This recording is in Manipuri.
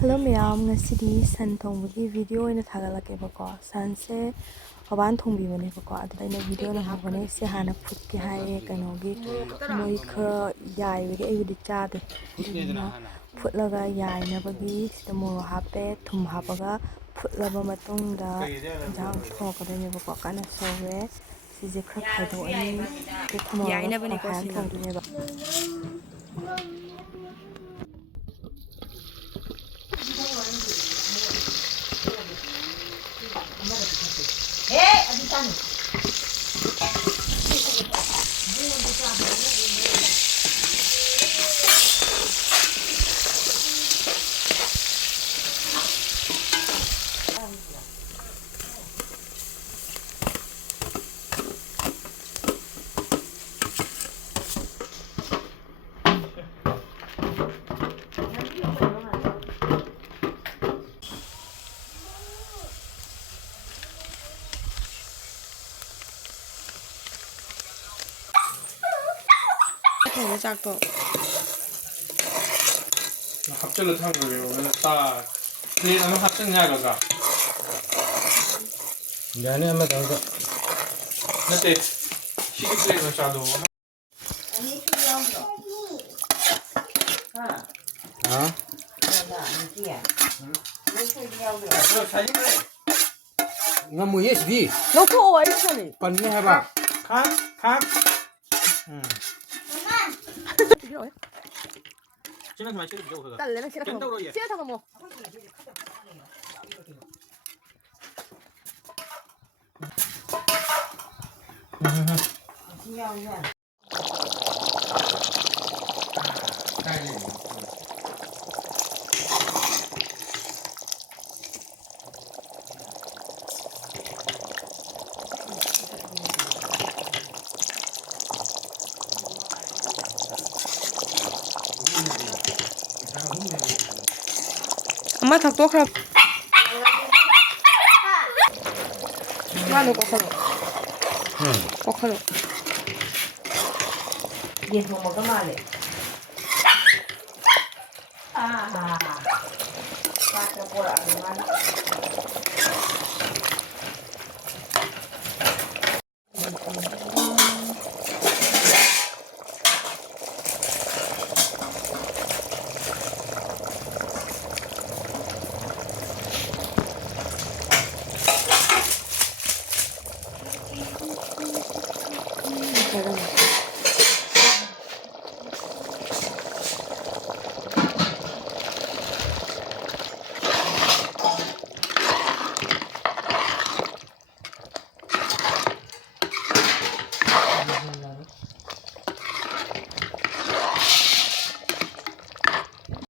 Hello ma'am, ngasi san thongbugi video ina thagalake bako. Sanse hoban thongbi bane bako. Adda ina video na hobane se hana phutke haye kanogi moi khra yai bege ai bidi chade. Dina phutlaga yai na bagi sida moro hape thum hapaga phutlaba matungda jang thokade ne bako kana sowe sije khra khaido ani ke thamo yai na bane ko thongdu ne ba. 왜 작고? 합전을 탄 거예요. 그래서 딱 그래서 합전냐 그가. 야네 아마 당가. 근데 시집에서 자도. 아? 이거 뭐야, 비? 놓고 와 있어니. 빨리 해봐. 각. 필요해? 지금 좀 시집 줘 그가. 딸 내가 싫어. 된다고 얘. 싫다고 뭐. 엄마 닭도 그럼. 나는 꼭 하노. 꼭 하노. Dia mau kemana? Baca pula gimana?